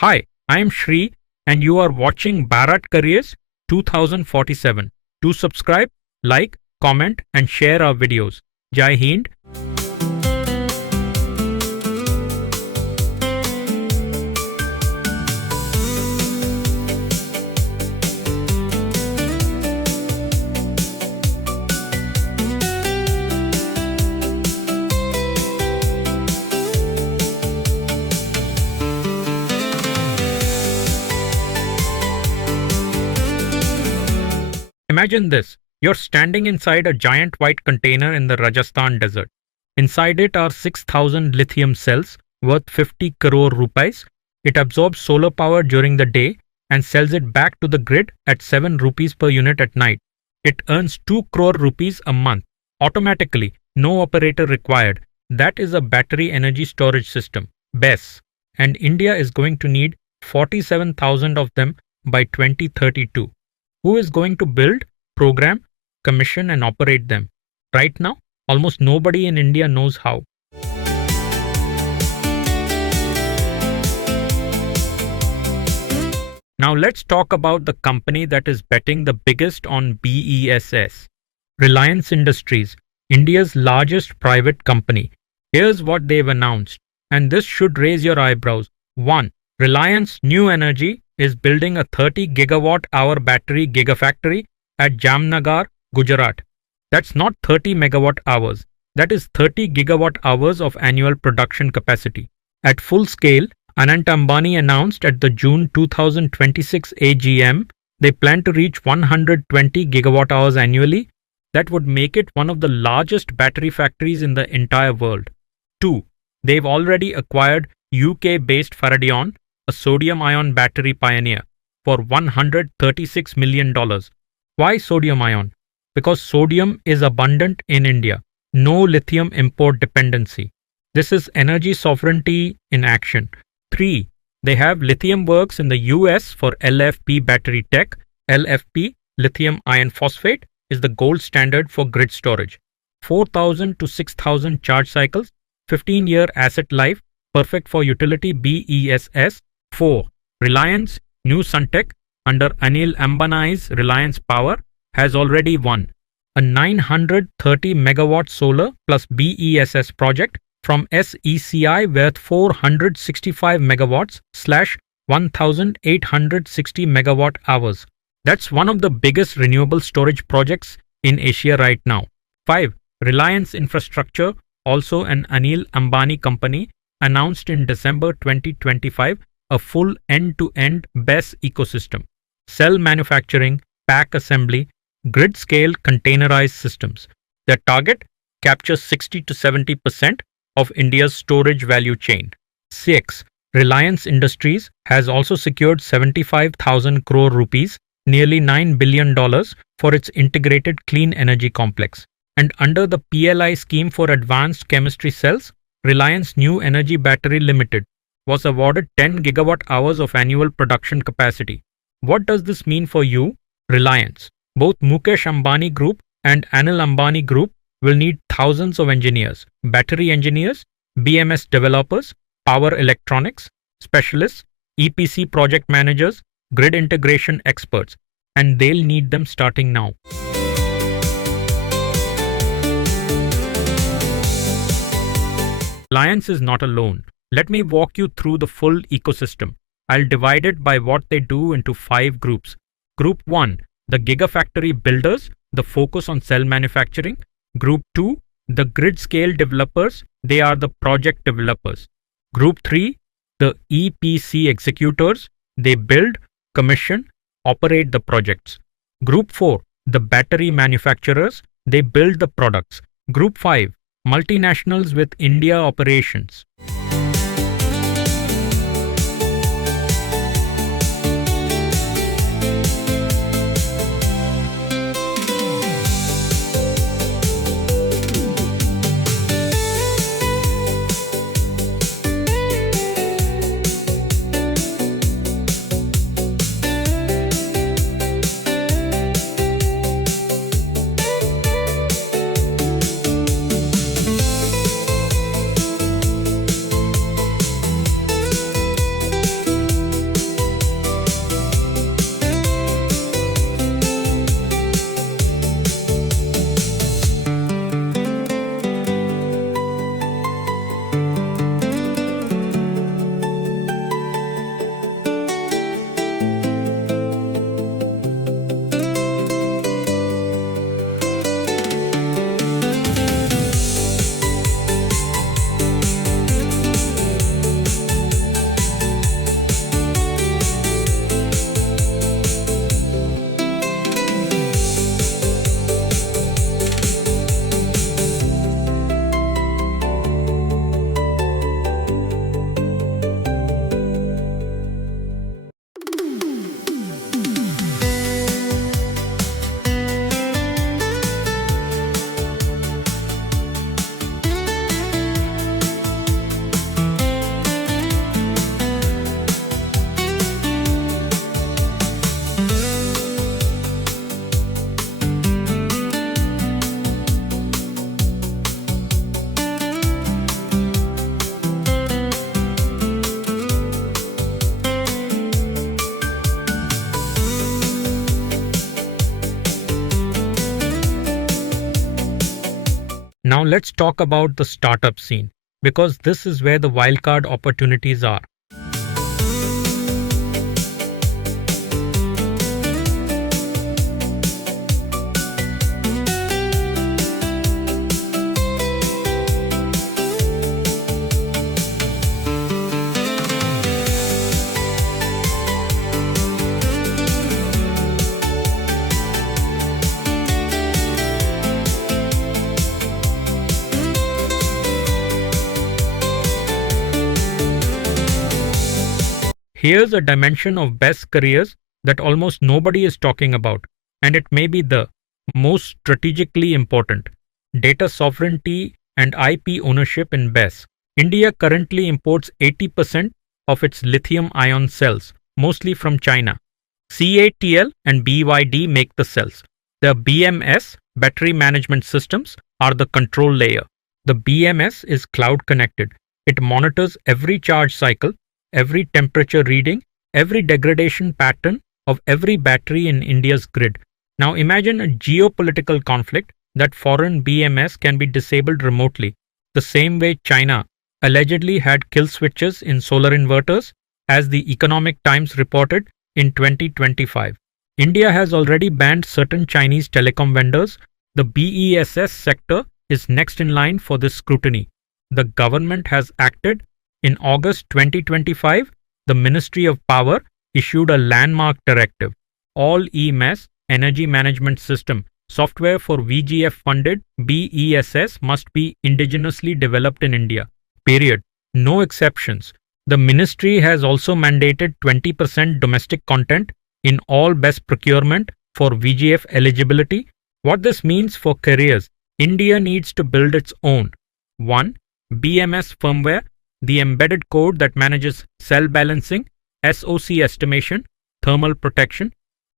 Hi, I am Shri and you are watching Bharat Careers 2047. Do subscribe, like, comment and share our videos. Jai Hind. Imagine this. You're standing inside a giant white container in the Rajasthan desert. Inside it are 6,000 lithium cells worth 50 crore rupees. It absorbs solar power during the day and sells it back to the grid at 7 rupees per unit at night. It earns 2 crore rupees a month. Automatically, no operator required. That is a battery energy storage system, BESS. And India is going to need 47,000 of them by 2032. Who is going to build, program, commission and operate them? Right now, almost nobody in India knows how. Now let's talk about the company that is betting the biggest on BESS. Reliance Industries, India's largest private company. Here's what they've announced, and this should raise your eyebrows. 1. Reliance New Energy is building a 30 gigawatt-hour battery gigafactory at Jamnagar, Gujarat. That's not 30 megawatt-hours. That is 30 gigawatt-hours of annual production capacity. At full scale, Anant Ambani announced at the June 2026 AGM they plan to reach 120 gigawatt-hours annually. That would make it one of the largest battery factories in the entire world. 2. They've already acquired UK-based Faradion, a sodium-ion battery pioneer, for $136 million. Why sodium-ion? Because sodium is abundant in India. No lithium import dependency. This is energy sovereignty in action. 3. They have lithium works in the US for LFP battery tech. LFP, lithium iron phosphate, is the gold standard for grid storage. 4,000 to 6,000 charge cycles, 15-year asset life, perfect for utility BESS. 4. Reliance New Suntech under Anil Ambani's Reliance Power has already won a 930 megawatt solar plus BESS project from SECI worth 465 megawatts / 1,860 megawatt hours. That's one of the biggest renewable storage projects in Asia right now. 5. Reliance Infrastructure, also an Anil Ambani company, announced in December 2025 a full end-to-end BESS ecosystem. Cell manufacturing, pack assembly, grid-scale containerized systems. Their target captures 60 to 70% of India's storage value chain. 6. Reliance Industries has also secured 75,000 crore rupees, nearly $9 billion for its integrated clean energy complex. And under the PLI scheme for advanced chemistry cells, Reliance New Energy Battery Limited was awarded 10 gigawatt-hours of annual production capacity. What does this mean for you, Reliance? Both Mukesh Ambani Group and Anil Ambani Group will need thousands of engineers, battery engineers, BMS developers, power electronics, specialists, EPC project managers, grid integration experts, and they'll need them starting now. Reliance is not alone. Let me walk you through the full ecosystem. I'll divide it by what they do into 5 groups. Group 1, the gigafactory builders, the focus on cell manufacturing. Group 2, the grid scale developers, they are the project developers. Group 3, the EPC executors, they build, commission, operate the projects. Group 4, the battery manufacturers, they build the products. Group 5, multinationals with India operations. Now let's talk about the startup scene, because this is where the wildcard opportunities are. Here's a dimension of BESS careers that almost nobody is talking about, and it may be the most strategically important: data sovereignty and IP ownership in BESS. India currently imports 80% of its lithium-ion cells, mostly from China. CATL and BYD make the cells. The BMS, battery management systems, are the control layer. The BMS is cloud connected. It monitors every charge cycle, every temperature reading, every degradation pattern of every battery in India's grid. Now imagine a geopolitical conflict that foreign BMS can be disabled remotely, the same way China allegedly had kill switches in solar inverters, as the Economic Times reported in 2025. India has already banned certain Chinese telecom vendors. The BESS sector is next in line for this scrutiny. The government has acted. In August 2025, the Ministry of Power issued a landmark directive. All EMS, Energy Management System, software for VGF-funded BESS must be indigenously developed in India. Period. No exceptions. The ministry has also mandated 20% domestic content in all BESS procurement for VGF eligibility. What this means for careers: India needs to build its own 1. BMS firmware, the embedded code that manages cell balancing, SOC estimation, thermal protection.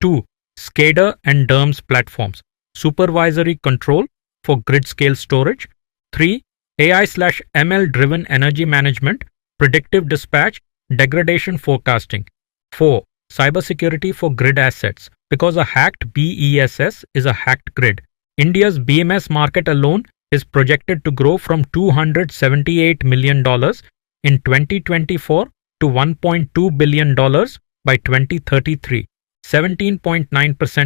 2. SCADA and DERMS platforms, supervisory control for grid-scale storage. 3. AI/ML driven energy management, predictive dispatch, degradation forecasting. 4. Cybersecurity for grid assets, because a hacked BESS is a hacked grid. India's BMS market alone is projected to grow from $278 million in 2024 to $1.2 billion by 2033, 17.9%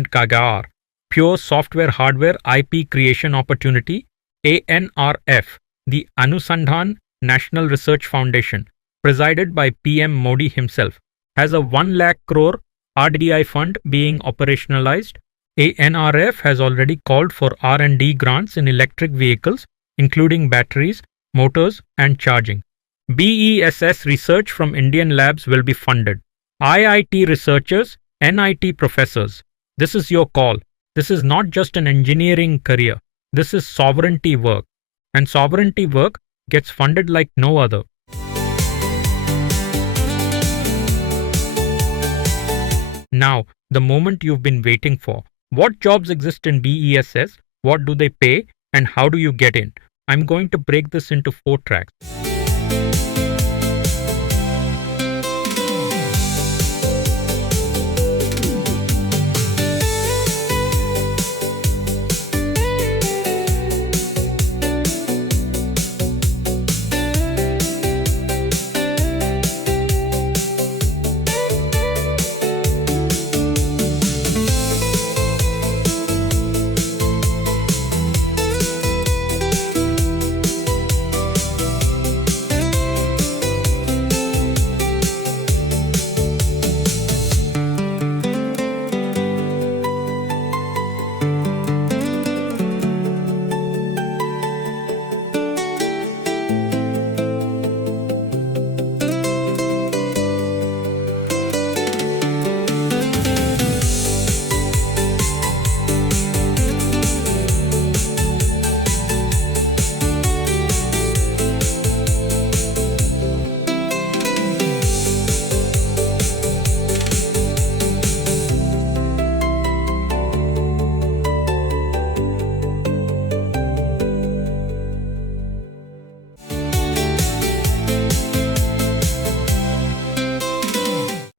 CAGR. Pure Software Hardware IP Creation Opportunity, ANRF, the Anusandhan National Research Foundation, presided by PM Modi himself, has a 1 lakh crore RDI fund being operationalized. ANRF has already called for R&D grants in electric vehicles, including batteries, motors, and charging. BESS research from Indian labs will be funded. IIT researchers, NIT professors, this is your call. This is not just an engineering career. This is sovereignty work. And sovereignty work gets funded like no other. Now, the moment you've been waiting for. What jobs exist in BESS? What do they pay? And how do you get in? I'm going to break this into 4 tracks.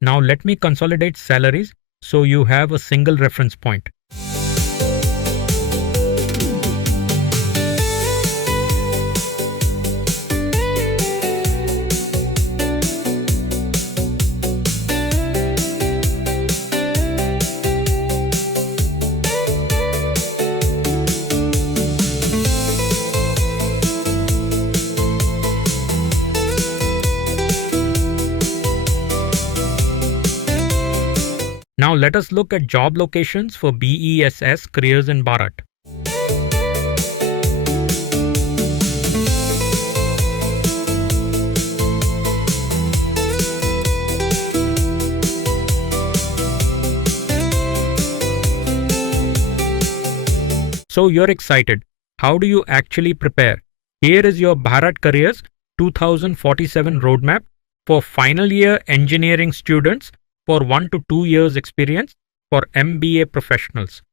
Now let me consolidate salaries so you have a single reference point. Now let us look at job locations for BESS careers in Bharat. So you're excited. How do you actually prepare? Here is your Bharat Careers 2047 roadmap for final year engineering students for 1 to 2 years experience for MBA professionals.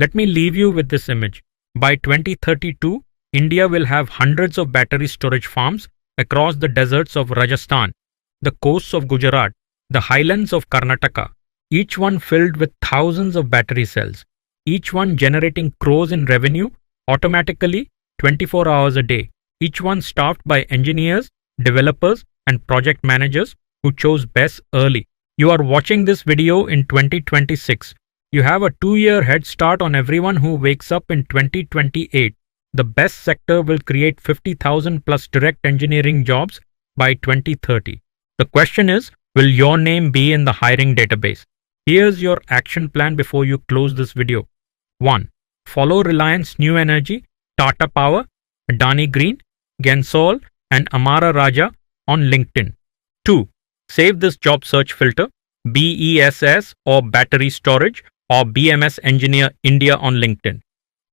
Let me leave you with this image. By 2032, India will have hundreds of battery storage farms across the deserts of Rajasthan, the coasts of Gujarat, the highlands of Karnataka, each one filled with thousands of battery cells, each one generating crores in revenue automatically 24 hours a day, each one staffed by engineers, developers, and project managers who chose BESS early. You are watching this video in 2026. You have a 2-year head start on everyone who wakes up in 2028. The BESS sector will create 50,000 plus direct engineering jobs by 2030. The question is, will your name be in the hiring database? Here's your action plan before you close this video. 1. Follow Reliance New Energy, Tata Power, Adani Green, Gensol, and Amara Raja on LinkedIn. 2. Save this job search filter, BESS or Battery Storage, or BMS Engineer India on LinkedIn.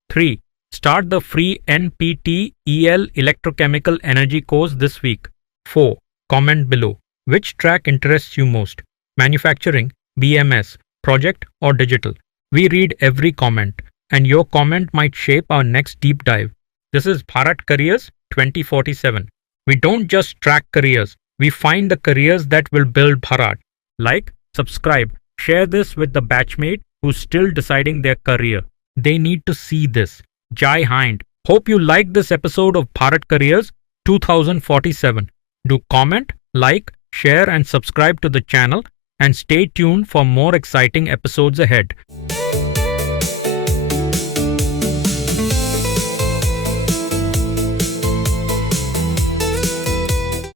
3. Start the free NPTEL Electrochemical Energy course this week. 4. Comment below. Which track interests you most? Manufacturing, BMS, project, or digital? We read every comment, and your comment might shape our next deep dive. This is Bharat Careers 2047. We don't just track careers, we find the careers that will build Bharat. Like, subscribe, share this with the batchmate who's still deciding their career. They need to see this. Jai Hind. Hope you liked this episode of Bharat Careers 2047. Do comment, like, share and subscribe to the channel and stay tuned for more exciting episodes ahead.